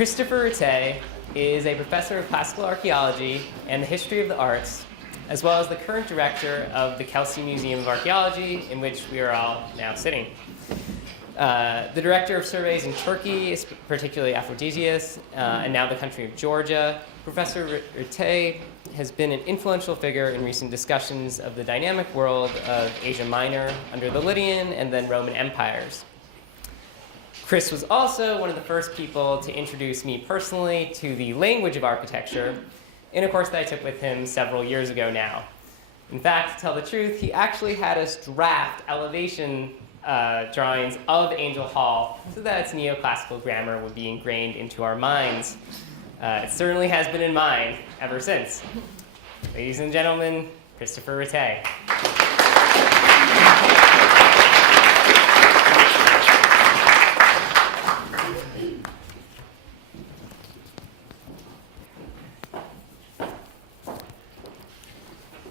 Christopher Ratte is a professor of classical archaeology and the history of the arts, as well as the current director of the Kelsey Museum of Archaeology, in which we are all now sitting. The director of surveys in Turkey, particularly Aphrodisias, and now the country of Georgia. Professor Ratte has been an influential figure in recent discussions of the dynamic world of Asia Minor under the Lydian and then Roman empires. Chris was also one of the first people to introduce me personally to the language of architecture in a course that I took with him several years ago now. In fact, to tell the truth, he actually had us draft elevation drawings of Angel Hall so that its neoclassical grammar would be ingrained into our minds. It certainly has been in mine ever since. Ladies and gentlemen, Christopher Ratte.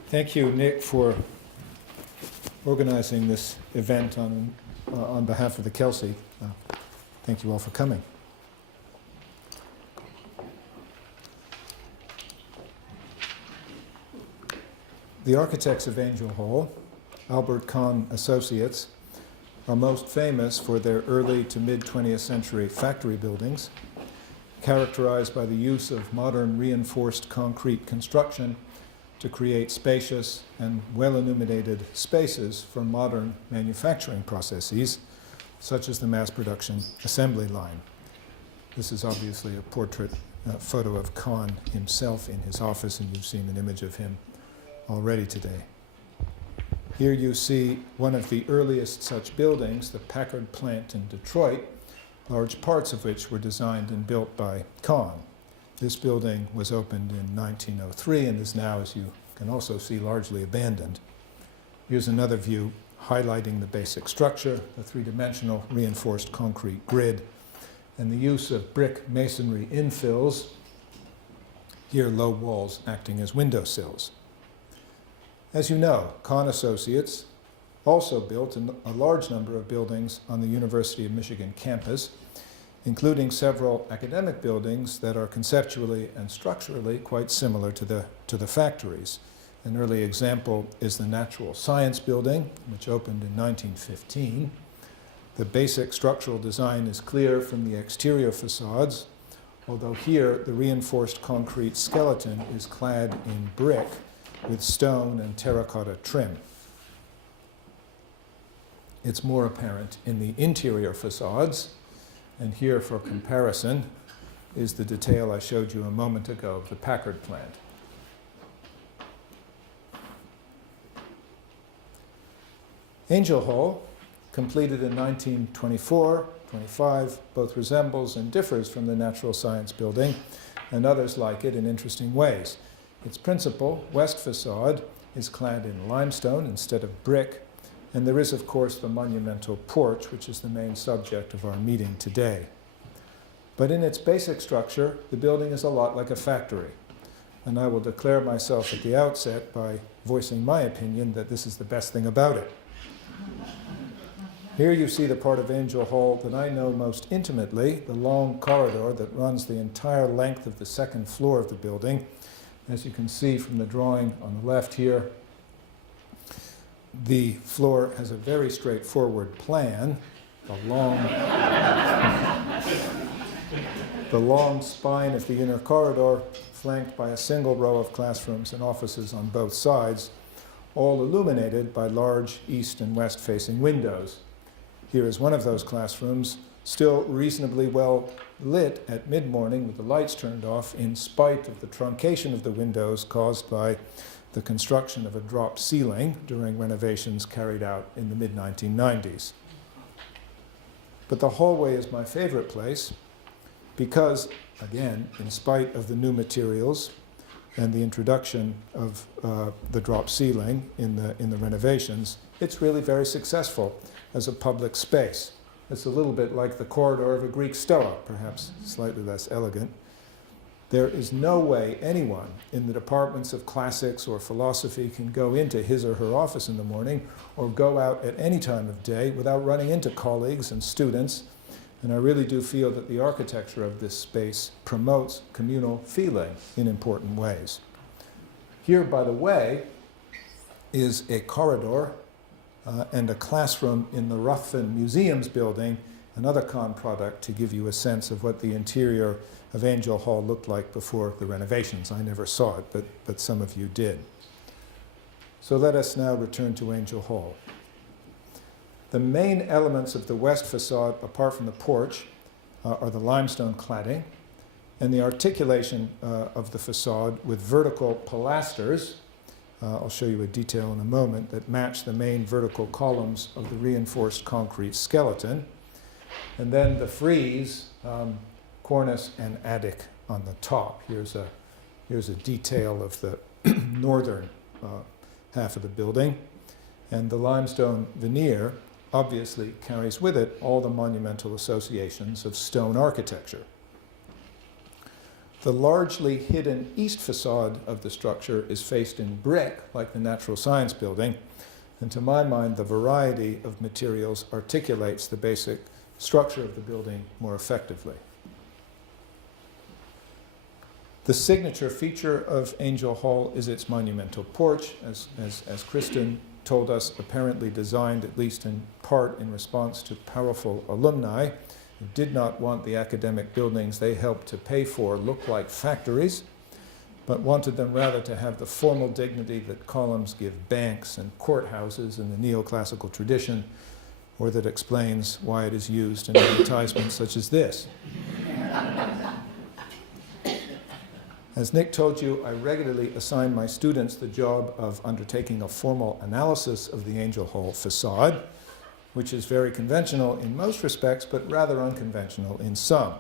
Thank you, Nick, for organizing this event on behalf of the Kelsey. Thank you all for coming. The architects of Angel Hall, Albert Kahn Associates, are most famous for their early to mid-20th century factory buildings, characterized by the use of modern reinforced concrete construction to create spacious and well-illuminated spaces for modern manufacturing processes, such as the mass production assembly line. This is obviously a portrait photo of Kahn himself in his office, and you've seen an image of him already today. Here you see one of the earliest such buildings, the Packard plant in Detroit, large parts of which were designed and built by Kahn. This building was opened in 1903 and is now, as you can also see, largely abandoned. Here's another view highlighting the basic structure, the three-dimensional reinforced concrete grid, and the use of brick masonry infills, here low walls acting as windowsills. As you know, Kahn Associates also built a large number of buildings on the University of Michigan campus, including several academic buildings that are conceptually and structurally quite similar to the factories. An early example is the Natural Science Building, which opened in 1915. The basic structural design is clear from the exterior facades, although here the reinforced concrete skeleton is clad in brick with stone and terracotta trim. It's more apparent in the interior facades, and here for comparison is the detail I showed you a moment ago of the Packard plant. Angel Hall, completed in 1924-25, both resembles and differs from the Natural Science Building and others like it in interesting ways. Its principal, west facade, is clad in limestone instead of brick, and there is, of course, the monumental porch, which is the main subject of our meeting today. But in its basic structure, the building is a lot like a factory, and I will declare myself at the outset by voicing my opinion that this is the best thing about it. Here you see the part of Angel Hall that I know most intimately, the long corridor that runs the entire length of the second floor of the building. As you can see from the drawing on the left here, the floor has a very straightforward plan. The long spine of the inner corridor, flanked by a single row of classrooms and offices on both sides, all illuminated by large east and west facing windows. Here is one of those classrooms, still reasonably well lit at mid-morning with the lights turned off in spite of the truncation of the windows caused by the construction of a drop ceiling during renovations carried out in the mid-1990s. But the hallway is my favorite place because, again, in spite of the new materials and the introduction of the drop ceiling in the renovations, it's really very successful as a public space. It's a little bit like the corridor of a Greek stoa, perhaps slightly less elegant. There is no way anyone in the departments of classics or philosophy can go into his or her office in the morning or go out at any time of day without running into colleagues and students And I really do feel that the architecture of this space promotes communal feeling in important ways. Here, by the way, is a corridor and a classroom in the Ruthven Museums building, another Kahn product, to give you a sense of what the interior of Angel Hall looked like before the renovations. I never saw it, but some of you did. So let us now return to Angel Hall. The main elements of the west facade, apart from the porch, are the limestone cladding and the articulation of the facade with vertical pilasters. I'll show you a detail in a moment, that match the main vertical columns of the reinforced concrete skeleton. And then the frieze, cornice and attic on the top. Here's a detail of the northern half of the building. And the limestone veneer obviously carries with it all the monumental associations of stone architecture. The largely hidden east facade of the structure is faced in brick, like the Natural Science Building, and to my mind, the variety of materials articulates the basic structure of the building more effectively. The signature feature of Angel Hall is its monumental porch, as Kristen told us, apparently designed at least in part in response to powerful alumni who did not want the academic buildings they helped to pay for look like factories, but wanted them rather to have the formal dignity that columns give banks and courthouses in the neoclassical tradition, or that explains why it is used in advertisements such as this. As Nick told you, I regularly assign my students the job of undertaking a formal analysis of the Angel Hall facade, which is very conventional in most respects, but rather unconventional in some.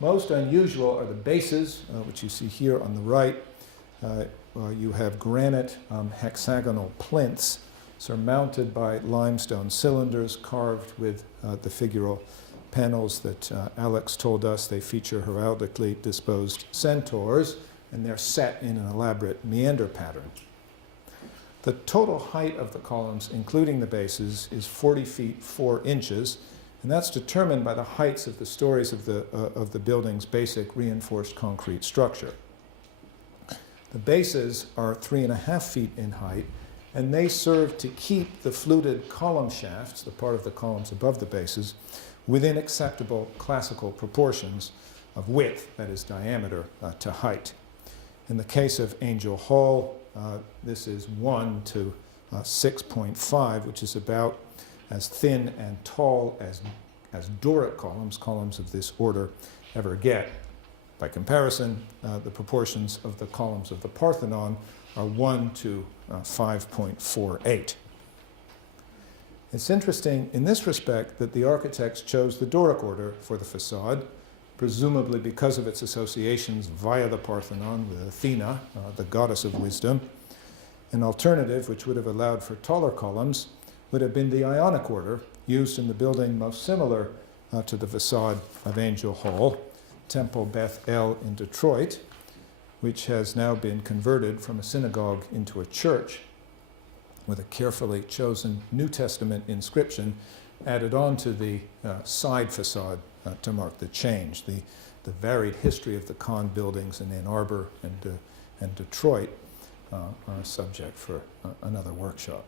Most unusual are the bases, which you see here on the right. You have granite hexagonal plinths surmounted by limestone cylinders carved with the figural panels that Alex told us they feature heraldically disposed centaurs, and they're set in an elaborate meander pattern. The total height of the columns, including the bases, is 40 feet 4 inches, and that's determined by the heights of the stories of the building's basic reinforced concrete structure. The bases are 3.5 feet in height, and they serve to keep the fluted column shafts, the part of the columns above the bases, within acceptable classical proportions of width, that is diameter, to height. In the case of Angel Hall, this is 1 to 6.5, which is about as thin and tall as Doric columns of this order, ever get. By comparison, the proportions of the columns of the Parthenon are 1 to 5.48. It's interesting in this respect that the architects chose the Doric order for the facade, presumably because of its associations via the Parthenon with Athena, the goddess of wisdom. An alternative, which would have allowed for taller columns, would have been the Ionic order, used in the building most similar to the facade of Angel Hall, Temple Beth El in Detroit, which has now been converted from a synagogue into a church, with a carefully chosen New Testament inscription added on to the side facade to mark the change. The varied history of the Kahn buildings in Ann Arbor and Detroit are a subject for another workshop.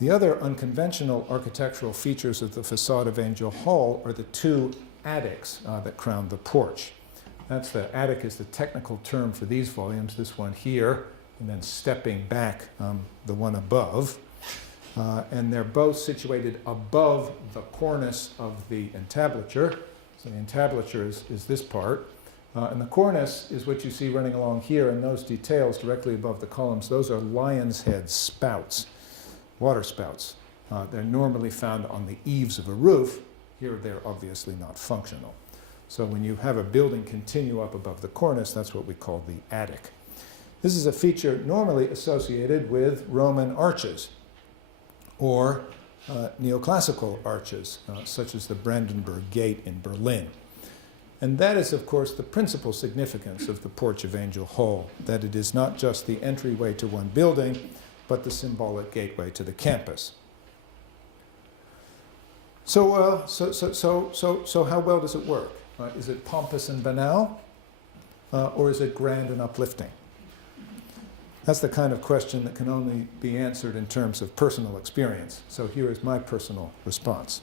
The other unconventional architectural features of the facade of Angel Hall are the two attics that crown the porch. The attic is the technical term for these volumes, this one here, and then stepping back the one above. And they're both situated above the cornice of the entablature. So the entablature is this part. And the cornice is what you see running along here, and those details directly above the columns, those are lion's head spouts, water spouts. They're normally found on the eaves of a roof. Here they're obviously not functional. So when you have a building continue up above the cornice, that's what we call the attic. This is a feature normally associated with Roman arches or neoclassical arches, such as the Brandenburg Gate in Berlin. And that is, of course, the principal significance of the porch of Angel Hall, that it is not just the entryway to one building, but the symbolic gateway to the campus. So how well does it work? Is it pompous and banal, or is it grand and uplifting? That's the kind of question that can only be answered in terms of personal experience. So here is my personal response.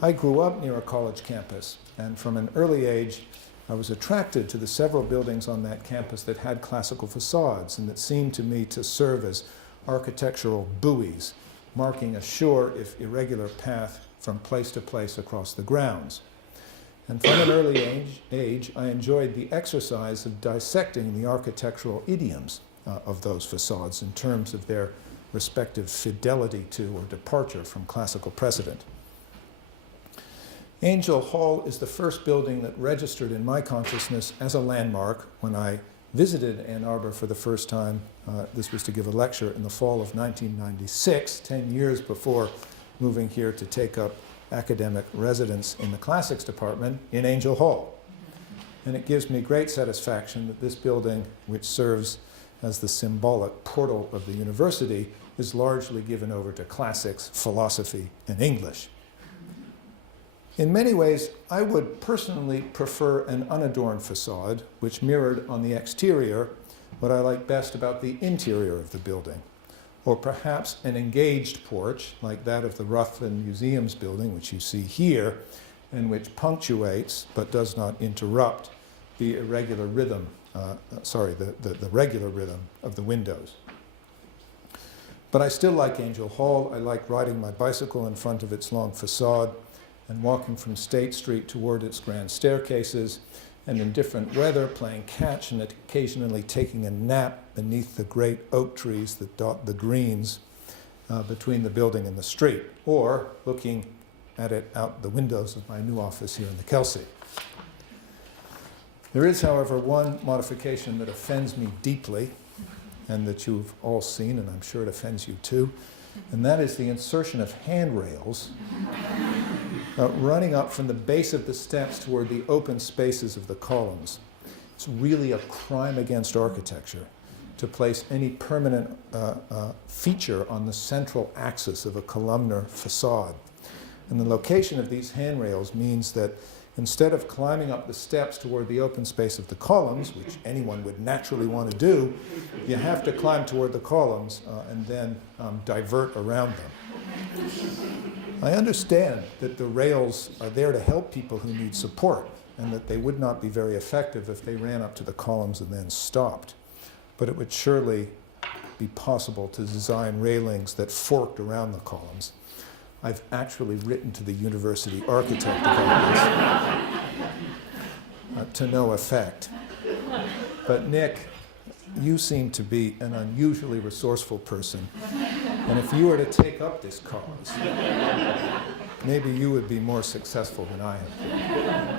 I grew up near a college campus, and from an early age, I was attracted to the several buildings on that campus that had classical facades and that seemed to me to serve as architectural buoys, marking a sure, if irregular, path from place to place across the grounds. And from an early age, I enjoyed the exercise of dissecting the architectural idioms of those facades in terms of their respective fidelity to or departure from classical precedent. Angel Hall is the first building that registered in my consciousness as a landmark when I visited Ann Arbor for the first time. This was to give a lecture in the fall of 1996, 10 years before moving here to take up academic residence in the classics department in Angel Hall. And it gives me great satisfaction that this building, which serves as the symbolic portal of the university, is largely given over to classics, philosophy, and English. In many ways, I would personally prefer an unadorned facade, which mirrored on the exterior what I like best about the interior of the building, or perhaps an engaged porch, like that of the Ruthven Museum's building, which you see here, and which punctuates, but does not interrupt, the irregular rhythm, the regular rhythm of the windows. But I still like Angel Hall. I like riding my bicycle in front of its long facade and walking from State Street toward its grand staircases, and in different weather playing catch and occasionally taking a nap beneath the great oak trees that dot the greens between the building and the street, or looking at it out the windows of my new office here in the Kelsey. There is, however, one modification that offends me deeply, and that you've all seen, and I'm sure it offends you too, and that is the insertion of handrails running up from the base of the steps toward the open spaces of the columns. It's really a crime against architecture to place any permanent feature on the central axis of a columnar facade. And the location of these handrails means that instead of climbing up the steps toward the open space of the columns, which anyone would naturally want to do, you have to climb toward the columns and then divert around them. I understand that the rails are there to help people who need support, and that they would not be very effective if they ran up to the columns and then stopped. But it would surely be possible to design railings that forked around the columns. I've actually written to the university architect about this to no effect. But Nick, you seem to be an unusually resourceful person, and if you were to take up this cause, maybe you would be more successful than I have been.